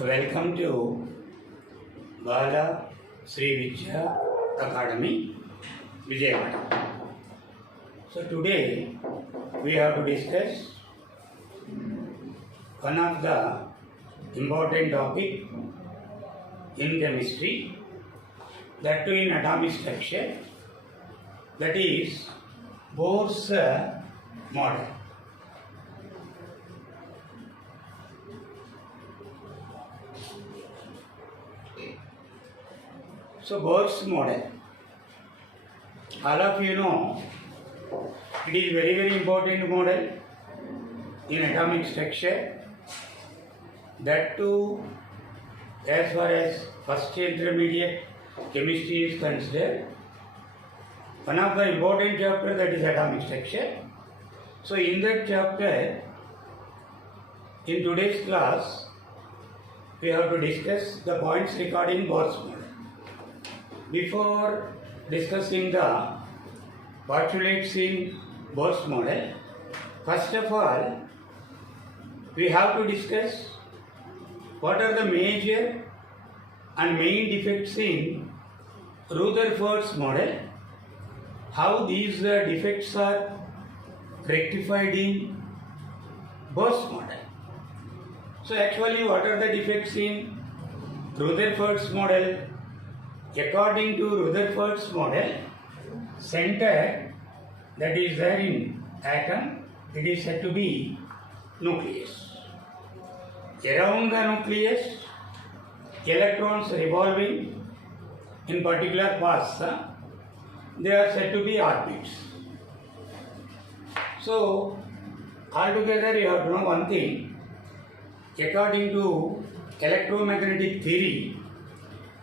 Welcome to BALA SRIVIDYA Academy, Vijayawada. So today we have to discuss one of the important topic in chemistry, that too in atomic structure, that is Bohr's model. So Bohr's model, all of you know, it is very important model in atomic structure, that too as far as first intermediate chemistry is considered, one of the important chapter, that is atomic structure. So in that chapter, in today's class, we have to discuss the points regarding Bohr's model. Before discussing the postulates in Bohr's model, first of all, we have to discuss what are the major and main defects in Rutherford's model, how these defects are rectified in Bohr's model. So actually, what are the defects in Rutherford's model? According to Rutherford's model, center that is there in atom, it is said to be nucleus. Around the nucleus, electrons revolving in particular paths, they are said to be orbits. So altogether you have to know one thing. According to electromagnetic theory,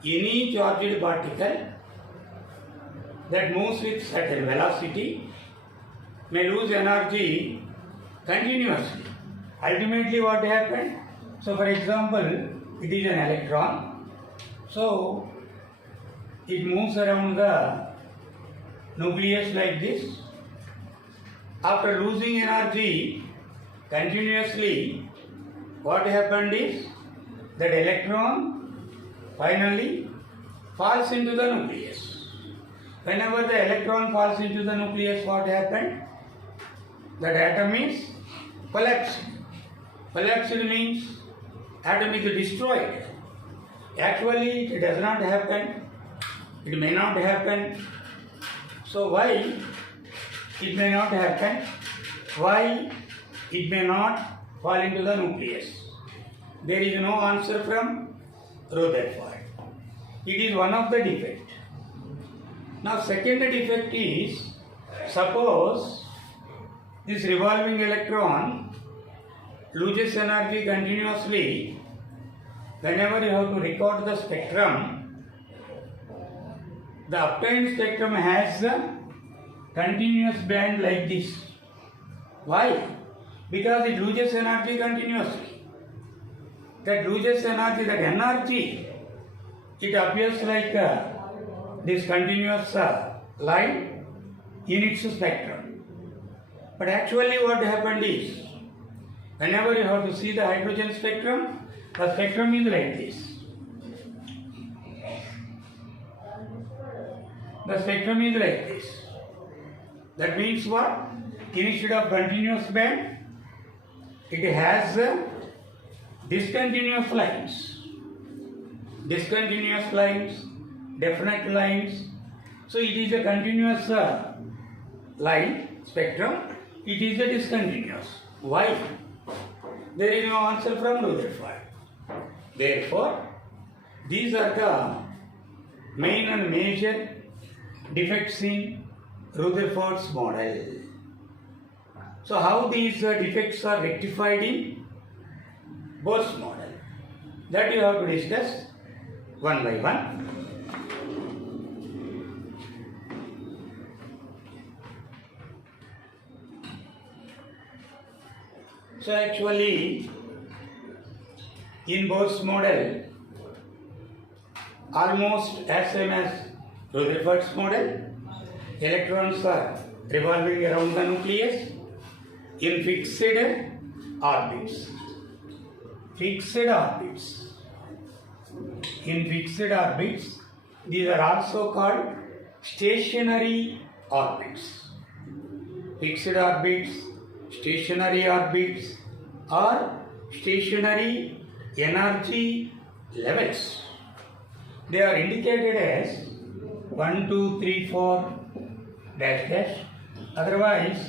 any charged particle that moves with certain velocity may lose energy continuously. Ultimately what happened? So for example, it is an electron. So it moves around the nucleus like this. After losing energy continuously, what happened is that electron finally falls into the nucleus. Whenever the electron falls into the nucleus, what happened? That atom is collapsed. Collapsed means atom is destroyed. Actually, it does not happen. It may not happen. So why it may not happen? Why it may not fall into the nucleus? There is no answer from Rutherford. It is one of the defects. Now second defect is, suppose this revolving electron loses energy continuously. Whenever you have to record the spectrum, the obtained spectrum has a continuous band like this. Why? Because it loses energy continuously. That loses energy, that energy, it appears like this continuous line in its spectrum. But actually what happened is, whenever you have to see the hydrogen spectrum, the spectrum is like this. The spectrum is like this. That means what? Instead of continuous band, it has discontinuous lines. Discontinuous lines, definite lines. So it is a continuous line, spectrum. It is a discontinuous. Why? There is no answer from Rutherford. Therefore, these are the main and major defects in Rutherford's model. So how these defects are rectified in Bohr's model? That you have to discuss one by one. So actually, in Bohr's model, almost as same as Rutherford's model, electrons are revolving around the nucleus in fixed orbits. Fixed orbits. in fixed orbits. These are also called stationary orbits. Fixed orbits, stationary orbits, or stationary energy levels. They are indicated as 1, 2, 3, 4 dash dash. Otherwise,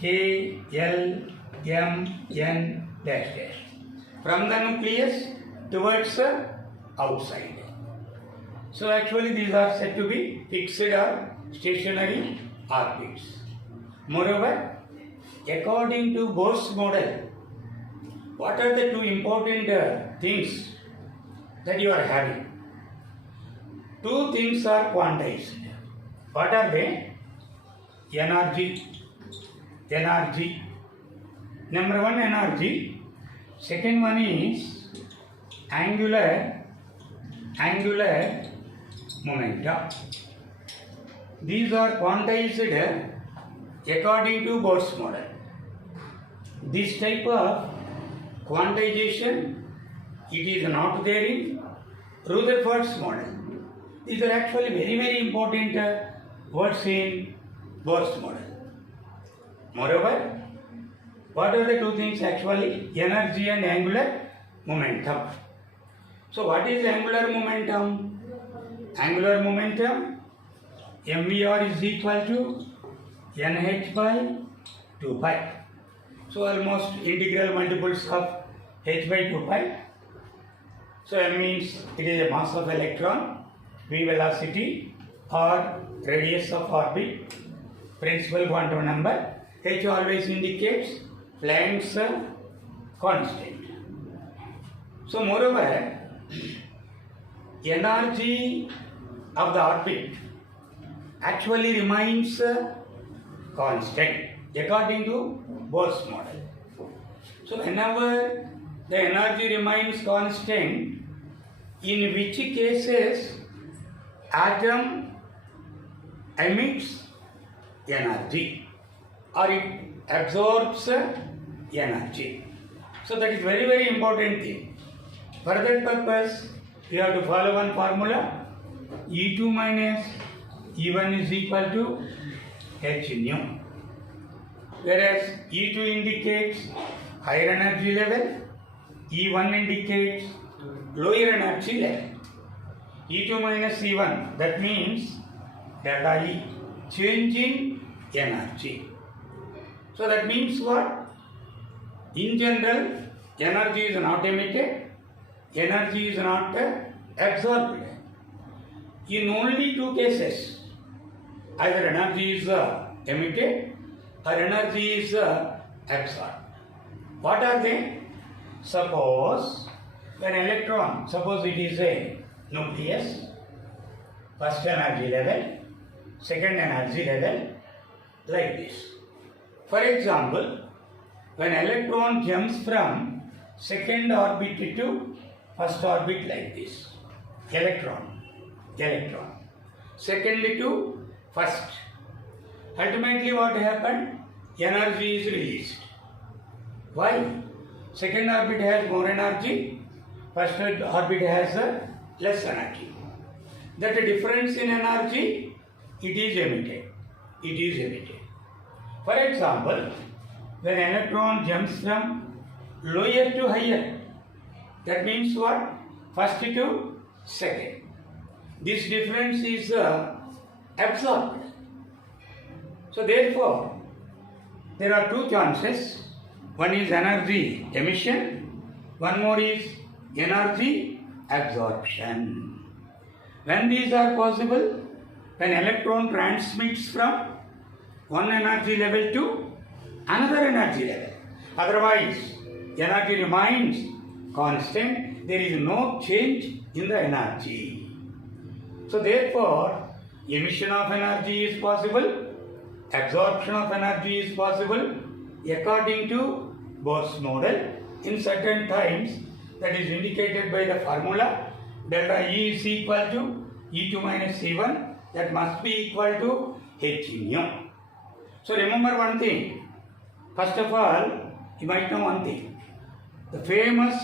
K, L, M, N dash dash. From the nucleus towards the outside. So actually these are said to be fixed or stationary orbits. Moreover, according to Bohr's model, what are the two important things that you are having? Two things are quantized. What are they? Energy. Number one, energy. Second one is angular momentum. These are quantized according to Bohr's model. This type of quantization, it is not there in Rutherford's model. These are actually very, very important words in Bohr's model. Moreover, what are the two things actually? Energy and angular momentum. So what is angular momentum? Angular momentum, mvr is equal to nh by 2 pi. So almost integral multiples of h by 2 pi. So m means it is a mass of electron, v velocity or radius of orbit, principal quantum number. H always indicates Planck's constant. So moreover, energy of the orbit actually remains constant according to Bohr's model. So whenever the energy remains constant, in which cases atom emits energy or it absorbs energy. So that is very, very important thing. For that purpose, we have to follow one formula. E2 minus E1 is equal to h nu. Whereas E2 indicates higher energy level, E1 indicates lower energy level. E2 minus E1, that means delta E, change in energy. So that means what? In general, energy is not emitted, energy is not absorbed. In only two cases, either energy is emitted or energy is absorbed. What are they? Suppose when electron, suppose it is a nucleus, first energy level, second energy level, like this. For example, when electron jumps from second orbit to first orbit like this, electron, second to first, ultimately what happened? Energy is released. Why? Second orbit has more energy, first orbit has less energy. That difference in energy, it is emitted. For example, when electron jumps from lower to higher, that means what? First to second. This difference is absorbed. So therefore, there are two chances. One is energy emission, one more is energy absorption. When these are possible, when electron transmits from one energy level to another energy level. Otherwise, energy remains constant. There is no change in the energy. So therefore, emission of energy is possible, absorption of energy is possible according to Bohr's model in certain times, that is indicated by the formula delta E is equal to E2 minus E1, that must be equal to h nu. So remember one thing. First of all, you might know one thing. The famous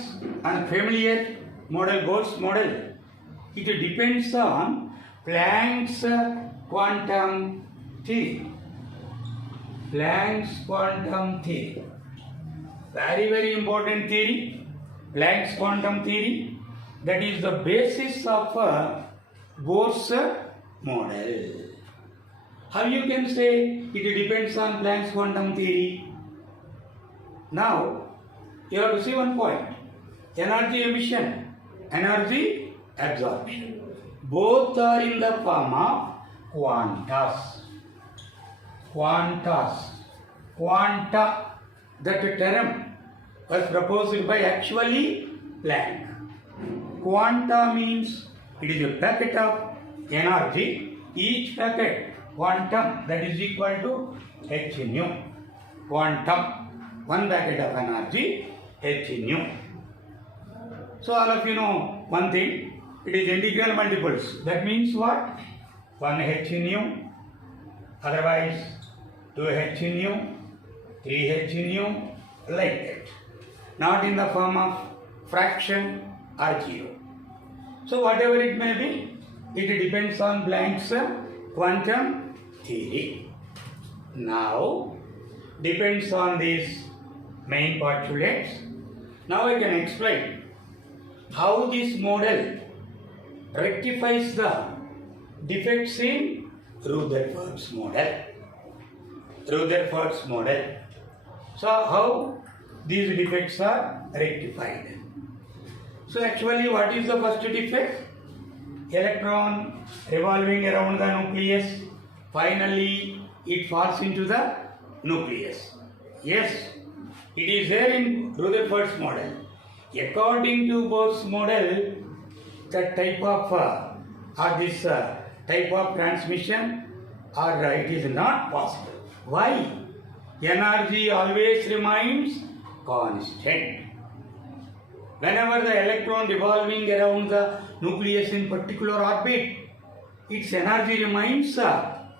and familiar model, Bohr's model, it depends on Planck's quantum theory. Planck's quantum theory. Very, very important theory. Planck's quantum theory. That is the basis of Bohr's model. How you can say it depends on Planck's quantum theory? Now, you have to see one point. Energy emission, energy absorption. Both are in the form of quantas. Quantas. Quanta. That term was proposed by actually Planck. Quanta means it is a packet of energy. Each packet quantum, that is equal to h nu. Quantum. One packet of energy, h nu. So all of you know one thing. It is integral multiples. That means what? 1 h nu. Otherwise 2 h nu. 3 h nu. Like that. Not in the form of fraction or 0. So whatever it may be, it depends on Planck's quantum theory. Now, depends on these main postulates. Now I can explain how this model rectifies the defects in Rutherford's model. Rutherford's model. So how these defects are rectified? So actually what is the first defect? Electron revolving around the nucleus. Finally it falls into the nucleus. Yes, it is there in Rutherford's model. According to Bohr's model, that type of this type of transmission it is not possible. Why? Energy always remains constant. Whenever the electron revolving around the nucleus in particular orbit, its energy remains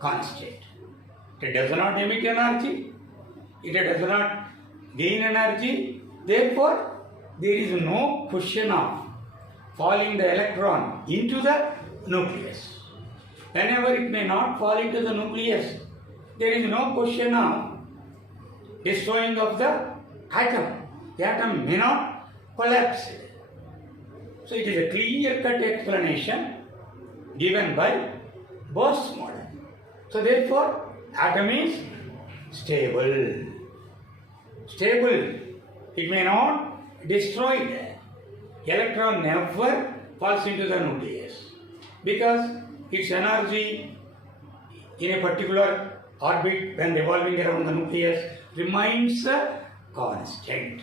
constant. It does not emit energy. It does not gain energy. Therefore, there is no question of falling the electron into the nucleus. Whenever it may not fall into the nucleus, there is no question of destroying of the atom. The atom may not collapse. So it is a clear-cut explanation given by Bohr's model. So therefore, atom is stable. Stable. It may not destroy the electron never falls into the nucleus because its energy in a particular orbit when revolving around the nucleus remains constant.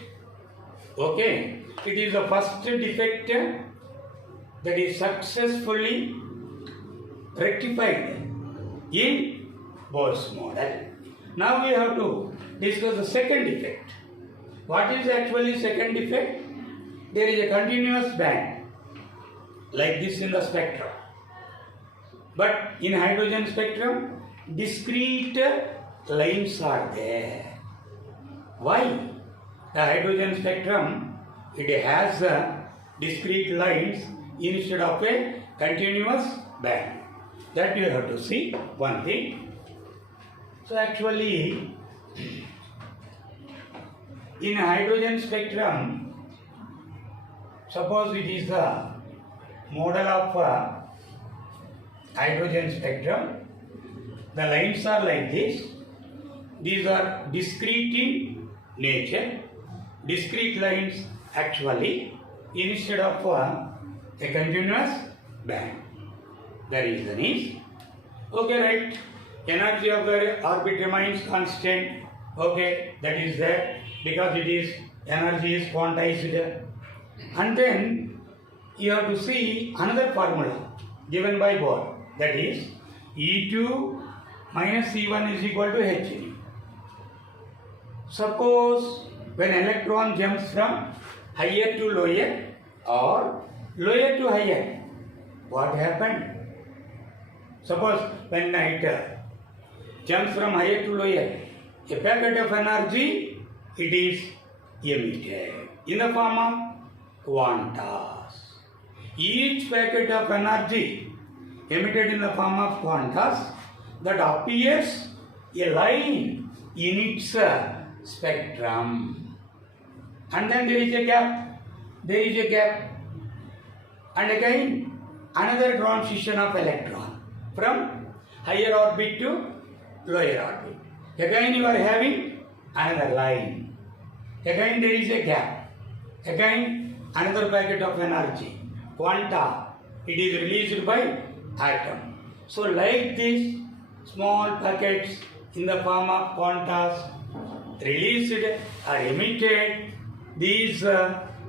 Okay, it is the first defect that is successfully rectified in Bohr's model. Now we have to discuss the second defect. What is actually second defect? There is a continuous band like this in the spectrum. But in hydrogen spectrum, discrete lines are there. Why? The hydrogen spectrum, it has discrete lines instead of a continuous band. That you have to see one thing. So actually, in hydrogen spectrum, suppose it is the model of hydrogen spectrum, the lines are like this. These are discrete in nature. Discrete lines actually instead of a continuous band. The reason is, okay, right, energy of the orbit remains constant. Okay, that is there because it is energy is quantized. And then you have to see another formula given by Bohr, that is E2 minus E1 is equal to H. Suppose when electron jumps from higher to lower or lower to higher, what happened? Suppose when it jumps from higher to lower, a packet of energy, it is emitted in the form of quantas. each packet of energy emitted in the form of quantas that appears a line in its spectrum. And then there is a gap. There is a gap. And again, another transition of electron from higher orbit to lower orbit. Again you are having another line. Again there is a gap. Again another packet of energy. Quanta. It is released by atom. So like this, small packets in the form of quantas released or emitted, these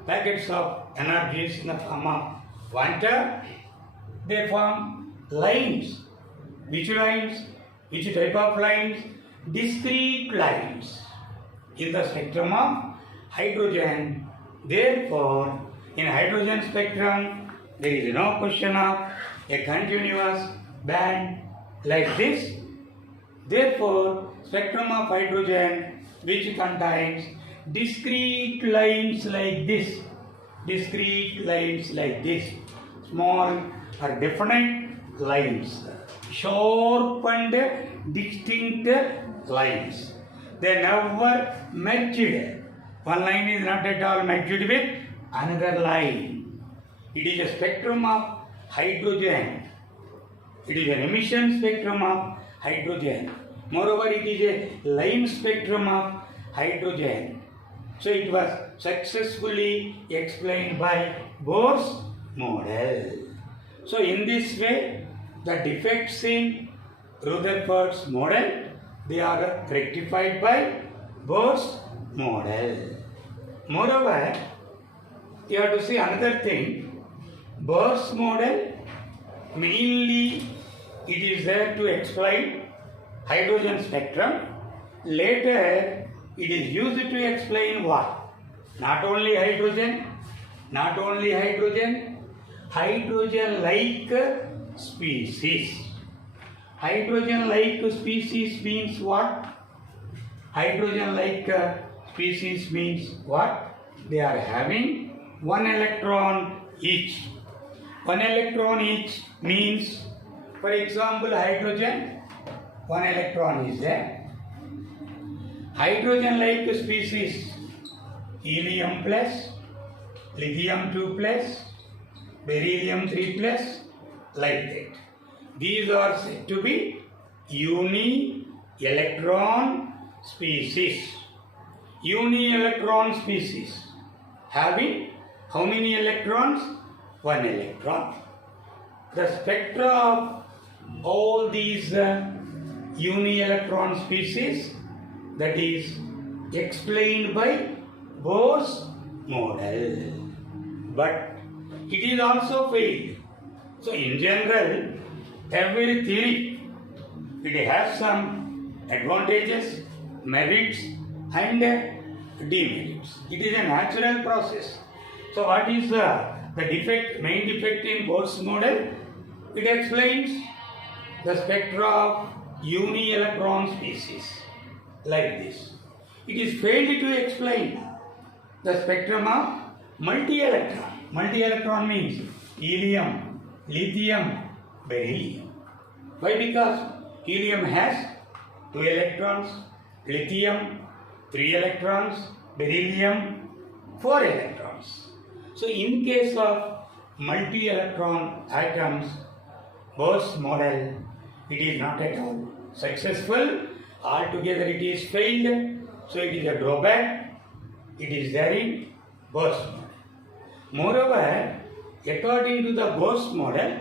packets of energies in the form of quanta, they form lines. Which lines? Which type of lines? Discrete lines in the spectrum of hydrogen. Therefore, in hydrogen spectrum, there is no question of a continuous band like this. Therefore, spectrum of hydrogen which contains discrete lines like this, discrete lines like this, small or definite lines, sharp and distinct lines. They never merged. One line is not at all merged with another line. It is a spectrum of hydrogen. It is an emission spectrum of hydrogen. Moreover, it is a line spectrum of hydrogen. So it was successfully explained by Bohr's model. So in this way, the defects in Rutherford's model, they are rectified by Bohr's model. Moreover, you have to see another thing. Bohr's model, mainly it is there to explain hydrogen spectrum. Later, it is used to explain what? Not only hydrogen, hydrogen-like species. Hydrogen-like species means what? Hydrogen-like species means what? They are having one electron each. One electron each means, for example, hydrogen, one electron is there. Hydrogen-like species, helium plus, lithium 2 plus, beryllium 3 plus, like that. These are said to be uni-electron species. Uni-electron species having how many electrons? One electron. The spectra of all these uni-electron species, that is explained by Bohr's model. But it is also failed. So in general, every theory, it has some advantages, merits and demerits. It is a natural process. So what is the defect, main defect in Bohr's model? It explains the spectra of uni-electron species like this. It is failed to explain the spectrum of multi-electron. Multi-electron means helium, lithium, beryllium. Why? Because helium has 2 electrons, lithium 3 electrons, beryllium 4 electrons. So in case of multi-electron atoms, Bohr's model, it is not at all successful. Altogether it is failed. So it is a drawback. It is there in Bohr's model. Moreover, according to the Bohr's model,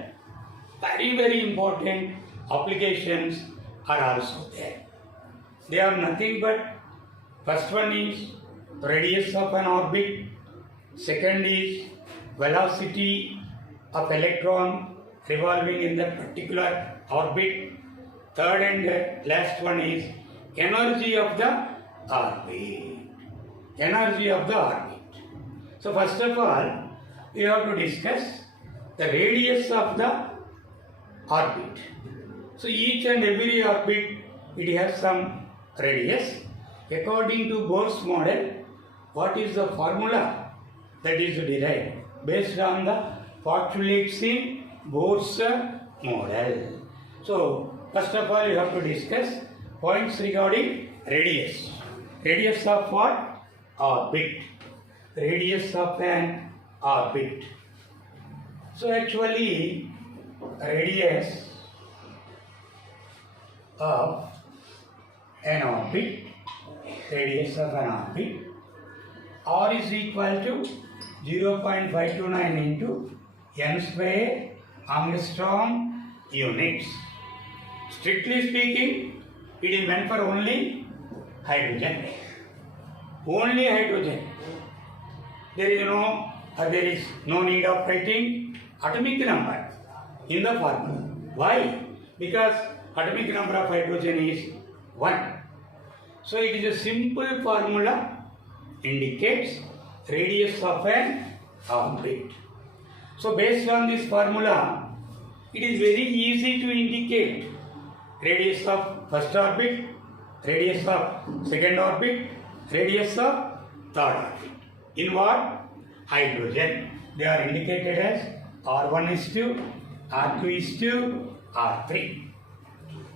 very important applications are also there. They are nothing but, first one is radius of an orbit, second is velocity of electron revolving in that particular orbit, third and last one is energy of the orbit. Energy of the orbit. So first of all, we have to discuss the radius of the orbit. So each and every orbit, it has some radius. According to Bohr's model, what is the formula that is derived? Based on the postulates in Bohr's model. So, first of all, you have to discuss points regarding radius. Radius of what? Orbit. Radius of an orbit. So, actually, radius of an orbit, R is equal to 0.529 into n square angstrom units. Strictly speaking, it is meant for only hydrogen. Only hydrogen. There is no need of writing atomic number in the formula. Why? Because atomic number of hydrogen is 1. So it is a simple formula, indicates radius of an orbit. So based on this formula, it is very easy to indicate radius of first orbit, radius of second orbit, radius of third orbit. In what? Hydrogen. They are indicated as R1 is to, R2 is to, R3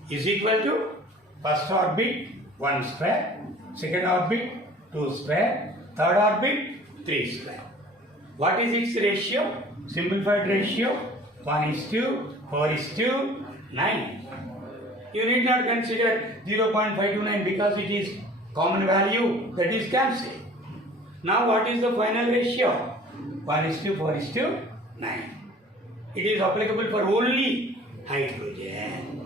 is equal to first orbit 1 square, second orbit 2 square, third orbit 3 square. What is its ratio? Simplified ratio 1 is to 4 is to 9. You need not consider 0.529 because it is common value, that is cancelled. Now what is the final ratio? 1 is to 4 is to 9. It is applicable for only hydrogen.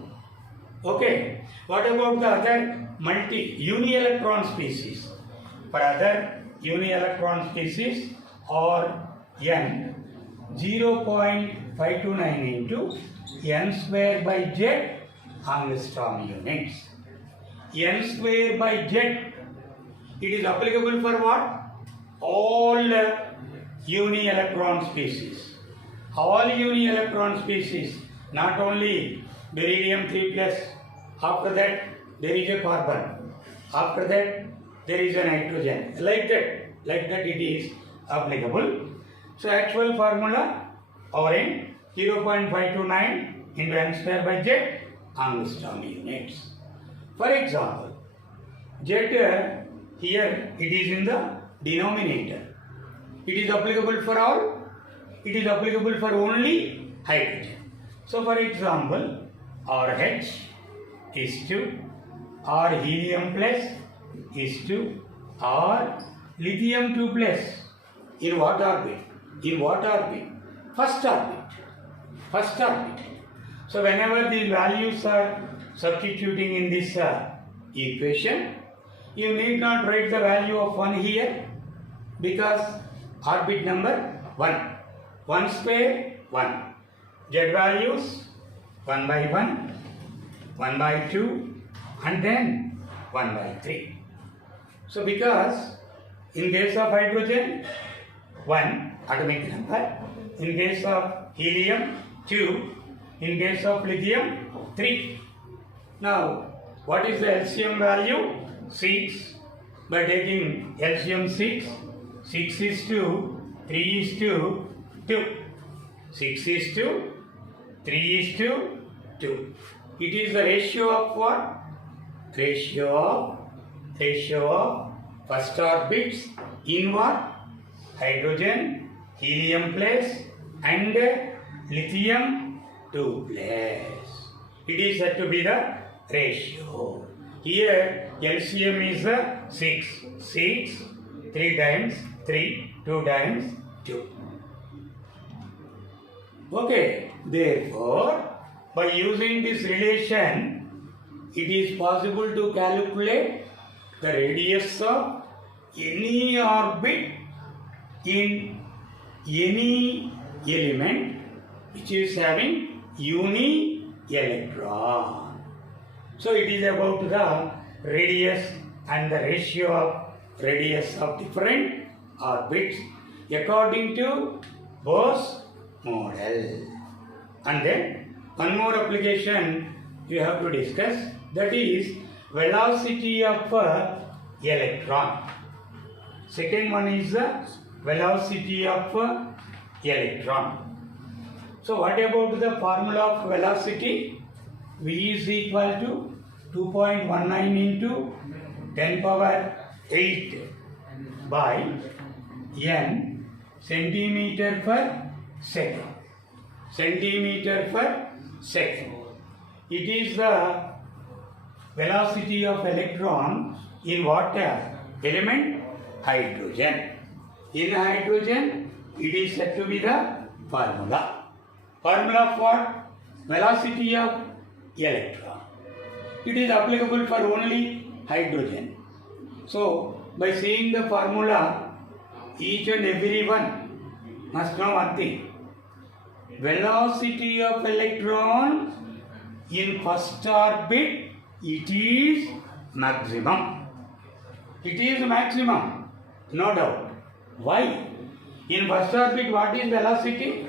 Okay. What about the other uni-electron species? For other uni-electron species or n 0.529 into n square by z angstrom units. N square by z, it is applicable for what? All uni-electron species. All uni-electron species, not only beryllium 3 plus, after that there is a carbon, after that there is a nitrogen, like that it is applicable. So actual formula Rn 0.529 into n square by z angstrom units. For example, z here it is in the denominator. It is applicable for all, it is applicable for only hydrogen. So for example, RH is to R helium plus is to R lithium 2 plus. In what orbit? In what orbit? First orbit. First orbit. So whenever these values are substituting in this equation, you need not write the value of 1 here because orbit number 1. 1 square 1. Z values 1 by 1, 1 by 2 and then 1 by 3. So because in case of hydrogen 1 atomic number, in case of helium 2, in case of lithium 3. Now what is the LCM value? 6. By taking LCM 6, 6 is to 3 is to 2. 6 is to 3 is to 2. It is the ratio of what? Ratio of first orbits in what? Hydrogen, helium plus and lithium 2 plus. It is said to be the ratio. Here LCM is 6. 6, 3 times 3, 2 times 2. Okay, therefore, by using this relation, it is possible to calculate the radius of any orbit in any element which is having uni-electron. So it is about the radius and the ratio of radius of different orbits according to Bohr's model. And then one more application you have to discuss, that is velocity of electron. Second one is the velocity of electron. So what about the formula of velocity? V is equal to 2.19 into 10 power 8 by n centimeter per second. Centimeter per second. It is the velocity of electron in what element? Hydrogen. In hydrogen, it is said to be the formula. Formula of what? Velocity of electron. It is applicable for only hydrogen. So, by seeing the formula, each and every one must know one thing. Velocity of electron in first orbit, it is maximum. It is maximum, no doubt. Why? In first orbit, what is velocity?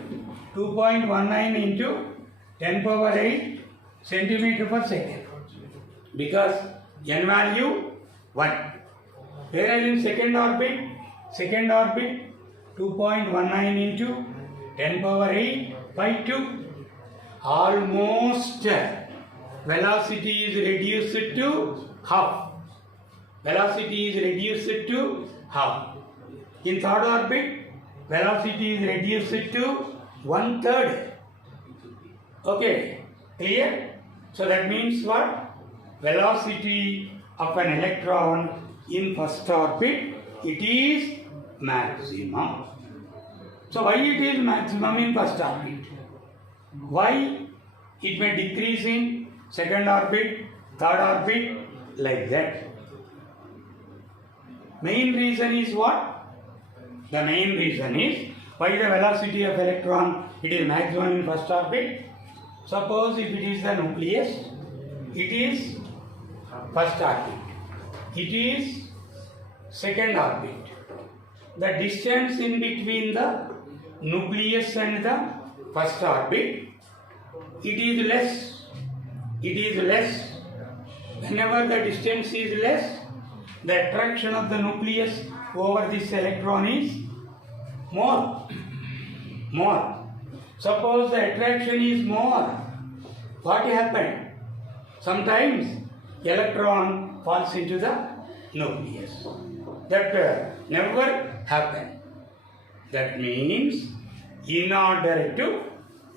2.19 into 10 power 8 centimeter per second. Because n value 1. Whereas in second orbit 2.19 into 10 power 8 by 2. Almost velocity is reduced to half. Velocity is reduced to half. In third orbit, velocity is reduced to 1/3. Okay, clear? So that means what? Velocity of an electron in first orbit, it is maximum. So why it is maximum in first orbit? Why it may decrease in second orbit, third orbit, like that? Main reason is what? The main reason is why the velocity of electron it is maximum in first orbit. Suppose if it is the nucleus, it is first orbit. It is second orbit. The distance in between the nucleus and the first orbit, it is less. It is less. Whenever the distance is less, the attraction of the nucleus over this electron is more. Suppose the attraction is more, what happened? Sometimes electron falls into the nucleus. That never happened. That means in order to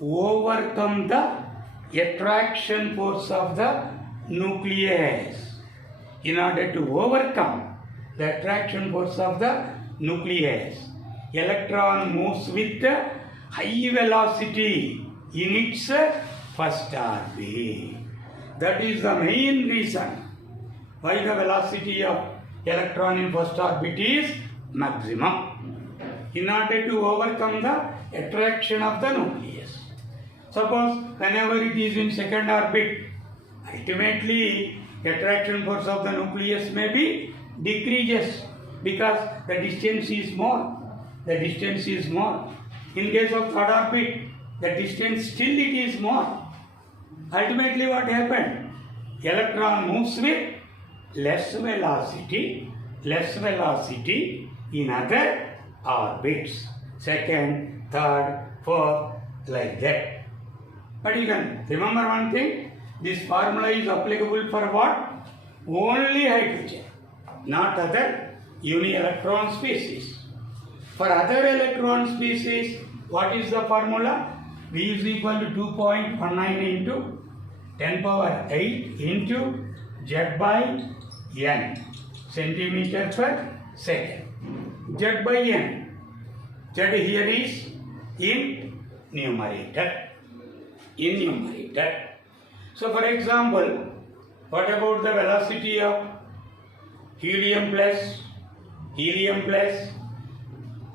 overcome the attraction force of the nucleus, in order to overcome the attraction force of the nucleus, electron moves with high velocity in its first orbit. That is the main reason why the velocity of electron in first orbit is maximum. In order to overcome the attraction of the nucleus. Suppose whenever it is in second orbit, ultimately attraction force of the nucleus may be decreases because the distance is more. The distance is more. In case of third orbit, the distance still it is more. Ultimately what happened? Electron moves with less velocity in other orbits. Second, third, fourth, like that. But you can remember one thing, this formula is applicable for what? Only hydrogen, not other uni-electron species. For other electron species, what is the formula? V is equal to 2.19 into 10 power 8 into Z by N centimeter per second. Z by N. Z here is in numerator. So for example, what about the velocity of helium plus?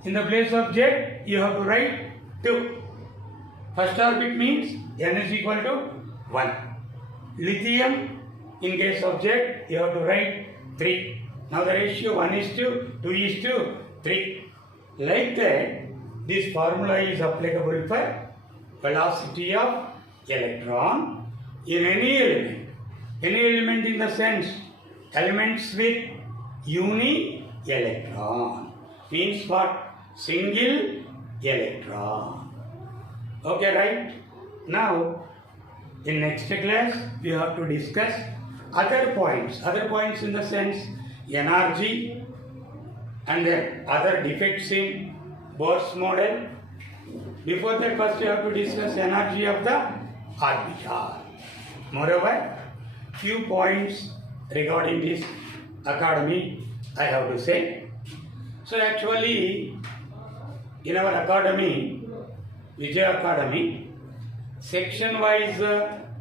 In the place of Z, you have to write 2. First orbit means N is equal to 1. Lithium, in case of Z, you have to write 3. Now the ratio 1 is to 2 is to 3. Like that, this formula is applicable for velocity of electron in any element. Any element in the sense, elements with uni-electron. Means what? Single electron. Okay, right? Now, in next class, we have to discuss other points. Other points in the sense energy and then other defects in Bohr's model. Before that, first we have to discuss energy of the orbital. Moreover, few points regarding this academy I have to say. So actually, in our academy, Vijay Academy, section-wise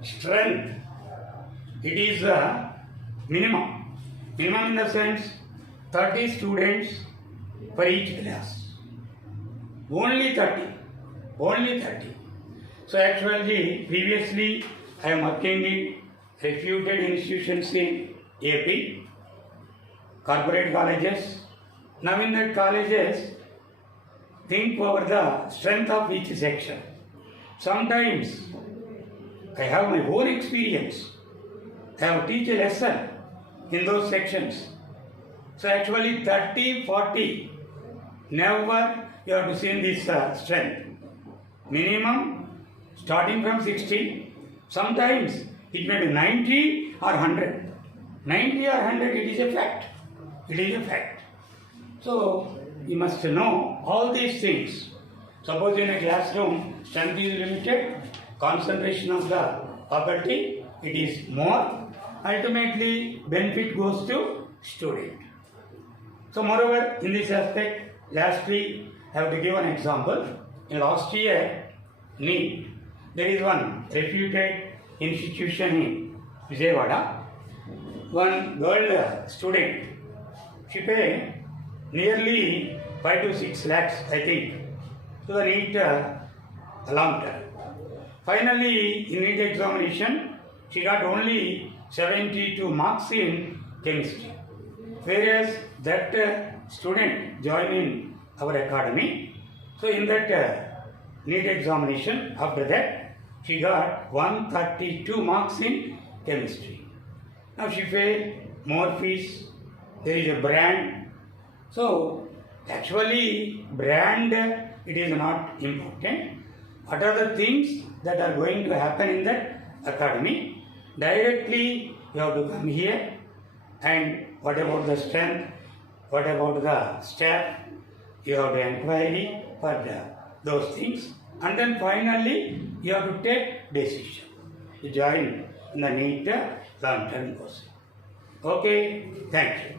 strength, it is minimum. Minimum in the sense 30 students for each class. Only 30. Only 30. So actually, previously I am working in reputed institutions in AP, corporate colleges. Now in that colleges, think over the strength of each section. Sometimes I have my own experience. I have teach a lesson in those sections. So actually 30, 40, never you have to see this strength. Minimum starting from 60, sometimes it may be 90 or 100. 90 or 100, it is a fact. It is a fact. So you must know all these things. Suppose in a classroom, strength is limited, concentration of the faculty, it is more. Ultimately, benefit goes to student. So moreover, in this aspect, lastly, I have to give an example. In last year, NEET, there is one reputed institution in Vijayawada. One girl student, she paid nearly 5 to 6 lakhs, I think, to the NEET long term. Finally, in NEET examination, she got only 72 marks in chemistry. Whereas that student joined in our academy. So in that NEET examination, after that, she got 132 marks in chemistry. Now she paid more fees. There is a brand. So actually, brand, it is not important. What are the things that are going to happen in that academy? Directly, you have to come here. And what about the strength? What about the staff? You have to inquiry for those things. And then finally, you have to take decision to join in the NEET long-term course. Okay, thank you.